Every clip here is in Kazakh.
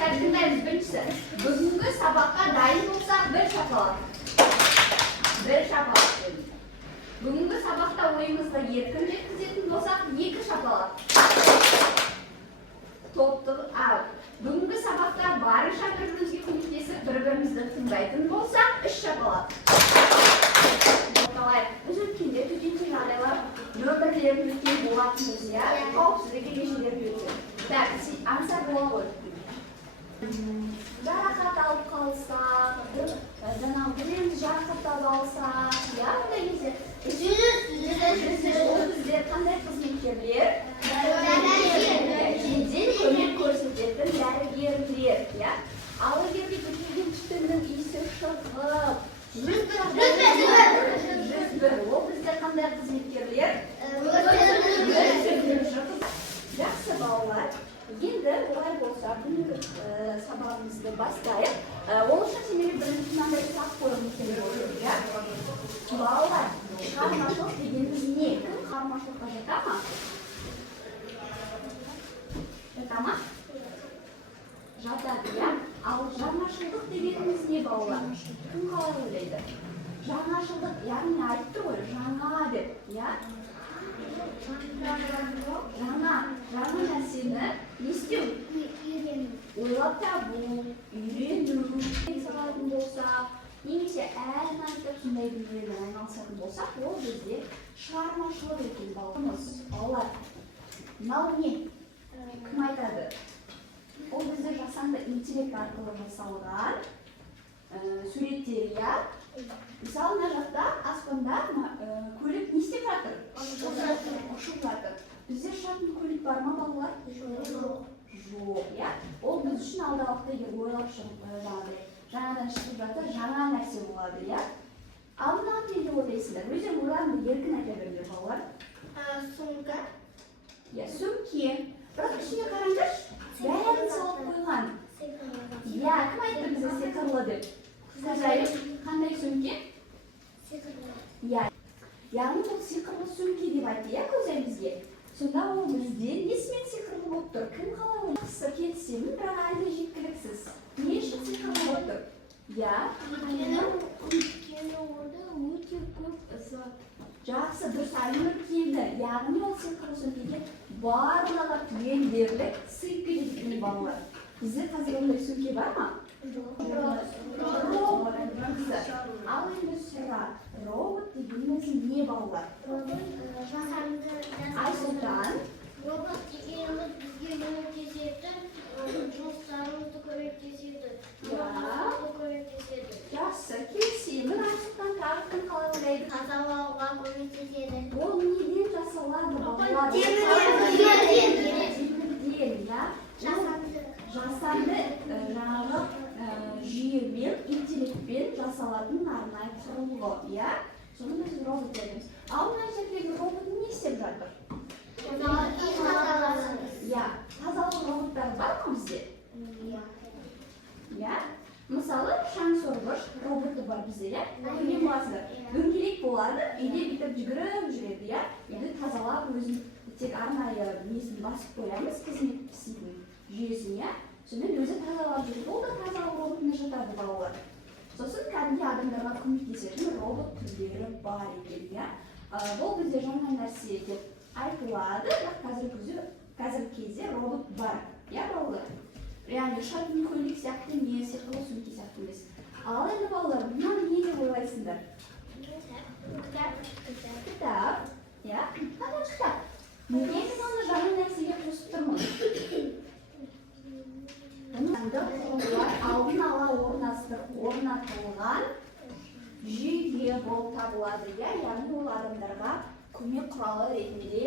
тыңдаймыз. Біріншісі, бүгінгі сабаққа дайын болсақ, бір шапалақ. Бір шапалақ. Бүгінгі сабақта ойымызды еркін жеткізетін болсақ, екі шапалақ. Бүгінгі сабақта барынша бір-бірімізге көмектесіп, бір-бірімізді тыңдайтын болсақ, үш шапалақ. Біз өткенде төтенше жағдайлар нөмірлерімізге болатынбыз, иә? Қауіпсіздік ережелерін өткен. Аңсар бола ғой. Жарақат алып қалсақ, жаңағы біреуіміз жарақаттап алсақ, иә, ондай кезде ол біздер қандай қызметкерлер? Жедел көмек көрсететін дәрігерлер, иә? Ал егер де көтерген түтіннің иісі шығып, 101, ол біздер қандай қызметкерлер? Жақсы балалар. Енді олай болса, бүгінгі сабағымызды бастайық. Ол үшін сендерге бірінші мынандай сұрақ қойғым келіп отыр, иә? Балалар, шығармашылық дегеніміз не? Кім шығармашылыққа жата ма? Жата ма? Жатады, иә? Ал жаңашылдық дегеніміз не, балалар? Кім қалай ойлайды? Жаңашылдық, яғни айтты ғой, жаңа деп, иә? Жаңа нәрсені не істеу? Ойлап табу, үйрену, салатын болсақ, немесе ән айтып сондай дүниелермен айналысатын болсақ, ол бізде шығармашылық екен баламыз. Балалар, мынау не? Кім айтады? Ол бізде жасанды интеллект арқылы жасалған суреттер, иә? Мысалы, мына жақта аспанда көлік не істеп жатыр? Ұшып жатыр. Бізде ұшатын көлік бар ма, балалар? Жоқ, иә? Ол біз үшін алдағы егер ойлап шығып жаңадан шығып жатыр, жаңа нәрсе болады, иә? Ал мынаны неге ойлайсыңдар? Өздерің ойларыңды еркін айта беріңдер, балалар. Сумка. Иә, сөмке. Бірақ ішіне қараңдаршы, бәрін салып қойған. Иә, кім айтты бізде сиқырлы деп? Қандай сөмке? Сиқырлы. Иә. Яғни бұл сиқырлы сөмке деп айтты, иә, көзайым бізге? Сонда ол бізде несімен сиқырлы болып тұр? Кім қалай ойлайсыз? Келісемін, бірақ әлде жеткіліксіз. Не үшін сиқырлы болып тұр? Иә? Өйткені онда өте көп зат. Жақсы, дұрыс үлкені. Яғни ол сиқырлы сөмкеге барлығы дерлік сыйып кетеді балалар. Бізде қазір ондай сөмке бар ма? Робот. Ал енді сұрақ. Робот дегеніміз не, балалар? Айсұлтан. Робот дегеніміз бізге көмектеседі, жұмыстарымызды көмектеседі, жұмыстарымызды көмектеседі. Жақсы, келісемін. Айсұлтан тағы кім қалай ойлайды? Тазалауға көмектеседі. Ол неден жасалады, балалар? Темірден, иә? Жасанды жаңағы жүйемен, интеллектпен жасалатын арнайы құрылғы, иә? Соны біз робот дейміз. Ал мына жердегі робот не істеп жатыр? Иә, тазалық роботтар бар ма бізде? Иә? Мысалы, шаң сорғыш роботы бар бізде, иә? Көрген боласыздар. Дөңгелек болады, үйде бүйтіп жүгіріп жүреді, иә? Үйді тазалап, өзін тек арнайы несін басып қоямыз, қызмет істейтін жүйесін, иә? Сонымен өзі тазалап жүреді. Ол да тазалық роботына жатады, балалар. Сосын кәдімгі адамдарға көмектесетін робот түрлері бар екен, иә? Бұл бізде жаңа нәрсе деп айтылады, бірақ қазіргі кезде робот бар, иә, балалар? Яғни ұшатын көлік сияқты не, сиқырлы сөмке сияқты емес. Ал енді балалар, мынаны не деп ойлайсыңдар? Кітап, иә? Қандай кітап? Неге мен оны жаңа нәрсеге қосып тұрмын? Алдын ала орнатылған жүйе болып табылады, яғни ол адамдарға көмек құралы ретінде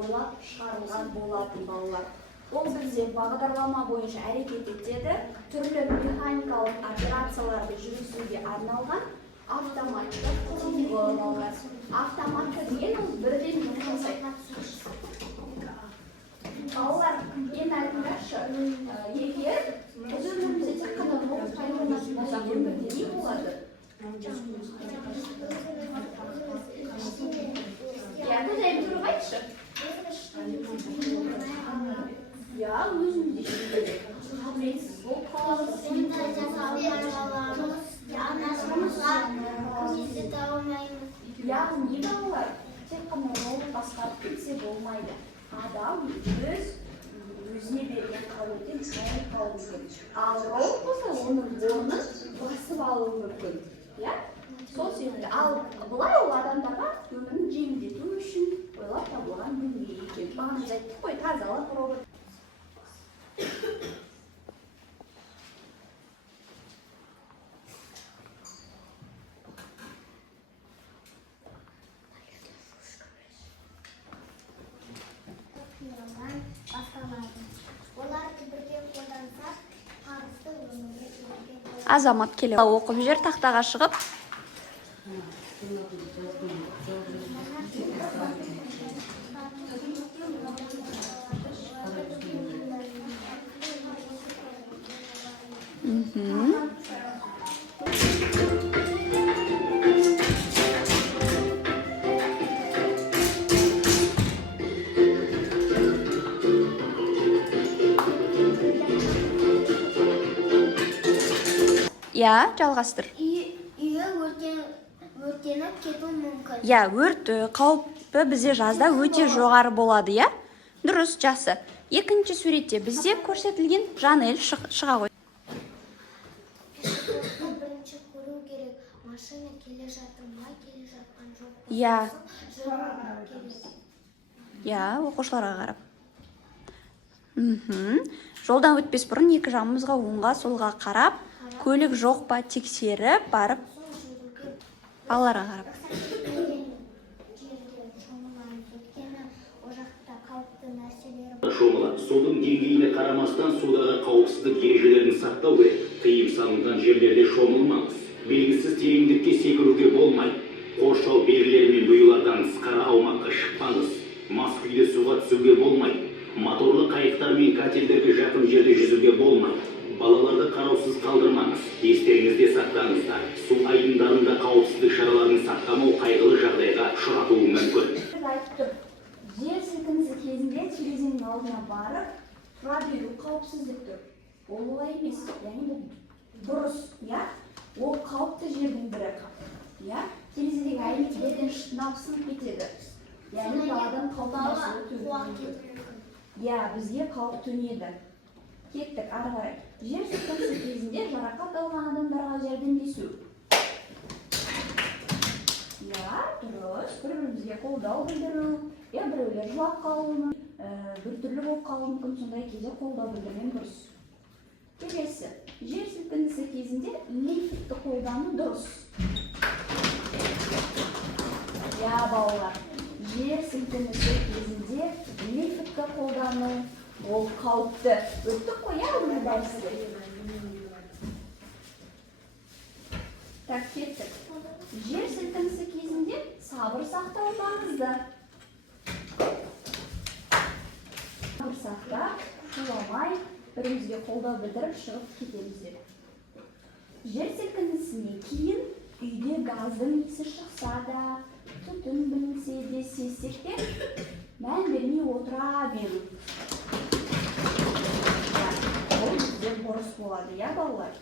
ойлап шығарылған болатын, балалар. Ол бізде бағдарлама бойынша әрекет етеді, түрлі механикалық операцияларды жүргізуге арналған автоматты құрылғы, балалар. Автоматты деген ол бірден жұмыс жасайды. Балалар, енді айтыңдаршы, егер біз өмірімізде тек қана робот пайдаланатын болсақ, өмірде не болады? Иә, көзайым тұрып айтшы. Иә, өзімізде Сонда жасалмай қаламыз. Анашымызға көмектесе алмаймыз. Яғни балалар тек қана робот басқарып кетсе болмайды. Адам өзіне берген қабілеттен сайын қалуы мүмкін. Ал робот болса оның орнын басып алуы мүмкін. Иә? Сол себепті. Ал былай ол адамдарға өмірін жеңілдету үшін ойлап табылған дүние екен. Бағана біз айттық қой, тазалық робот. Қиялдан басталады. Оларды бірге қолдансақ, табысты өмірге бірге Азамат келе оқып жер тақтаға шығып. Я, жалғастыр. Үйі өртеніп кету мүмкін. Я, өрт қауіпі бізде жазда өте жоғары болады, я? Дұрыс, жақсы. Екінші суретте бізде көрсетілген Жанель шыға ғой. Бірінші көру керек. Машина келе жатыр ма, келе жатқан жоқ. Я, Керек. я, оқушыларға қарап. Жолдан өтпес бұрын екі жағымызға оңға солға қарап, көлік жоқ па тексеріп, барып балаларға қарап. Шомылады. Судың деңгейіне қарамастан судағы қауіпсіздік ережелерін сақтау керек. Тыйым салынған жерлерде шомылмаңыз. Белгісіз тереңдікке секіруге болмайды. Қоршау белгілері мен бұйылардан тысқары аумаққа шықпаңыз. Мас күйде суға түсуге болмайды. Моторлы қайықтар мен катерлерге жақын жерде жүзуге болмайды. Балаларды қараусыз қалдырмаңыз. Естеріңізде сақтаңыздар. Су айдындарында қауіпсіздік шараларын сақтамау қайғылы жағдайға ұшыратуы мүмкін. Жер сілкінісі кезінде терезенің алдына барып, тұра беру қауіпсіздіктір. Ол олай емес, яғни бұл дұрыс, я? Ол қауіпті жердің бірі. Я? Терезедегі әйнектерден шытынап сынып кетеді. Яғни баладан қауіпті төнеді. Я, бізге қауіп төнеді. Кеттік, ары қарай. Жер сілкінісі кезінде жарақат алған адамдарға жәрдемдесу. Я, дұрыс, бір-бірімізге қолдау білдіру. Я, біреулер жылап қалуы мүмкін, біртүрлі болып қалуы мүмкін, сондай кезде қолдау білдірген дұрыс. Келесі, жер сілкінісі кезінде лифтті қолдану дұрыс. Я, балалар, жер сілкінісі кезінде лифтті қолдану ол қауіпті. Өттік қой, я, оны дәрісі. Так, кеттік. Жер сілкінісі кезінде сабыр сақтау маңызды. Сабыр сақтап, шуламай, бірімізге қолдау білдіріп шығып кетеміздер. Жер сілкінісінен кейін үйде газдың иісі шықса да, түтін білінсе де сезсек те, мән бермей отыра беру. Ол бізде бұрыс болады, я, балалар?